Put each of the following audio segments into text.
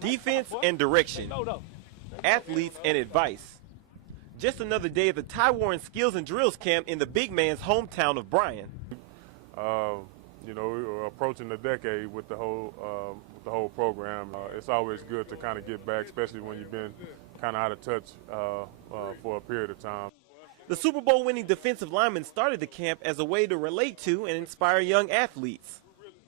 Defense and direction, athletes and advice. Just another day at the Ty Warren Skills and Drills Camp in the big man's hometown of Bryan. You know, we're approaching the decade with the whole program. It's always good to kind of get back, especially when you've been kind of out of touch for a period of time. The Super Bowl winning defensive lineman started the camp as a way to relate to and inspire young athletes.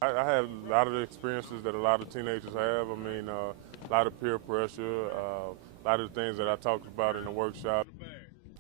I have a lot of the experiences that a lot of teenagers have. I mean, a lot of peer pressure, a lot of the things that I talked about in the workshop.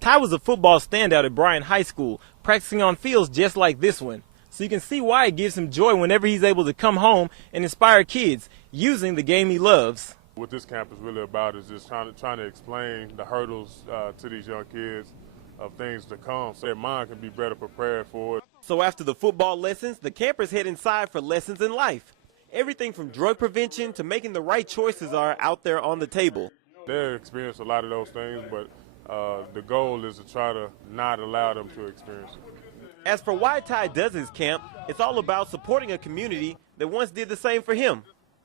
Ty was a football standout at Bryan High School, practicing on fields just like this one. So you can see why it gives him joy whenever he's able to come home and inspire kids using the game he loves. What this camp is really about is just trying to explain the hurdles to these young kids of things to come so their mind can be better prepared for it. So after the football lessons, the campers head inside for lessons in life. Everything from drug prevention to making the right choices are out there on the table. They experience a lot of those things, but the goal is to try to not allow them to experience it. As for why Ty does his camp, it's all about supporting a community that once did the same for him.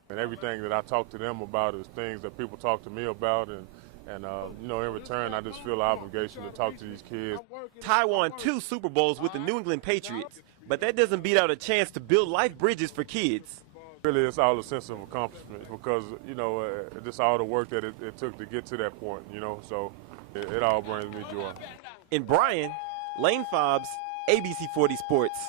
And everything that I talk to them about is things that people talk to me about, and you know, in return, I just feel an obligation to talk to these kids. Ty won 2 Super Bowls with the New England Patriots, but that doesn't beat out a chance to build life bridges for kids. Really, it's all a sense of accomplishment because, you know, just all the work that it took to get to that point, you know, so it all brings me joy. In Bryan, Lane Fobbs, ABC 40 Sports.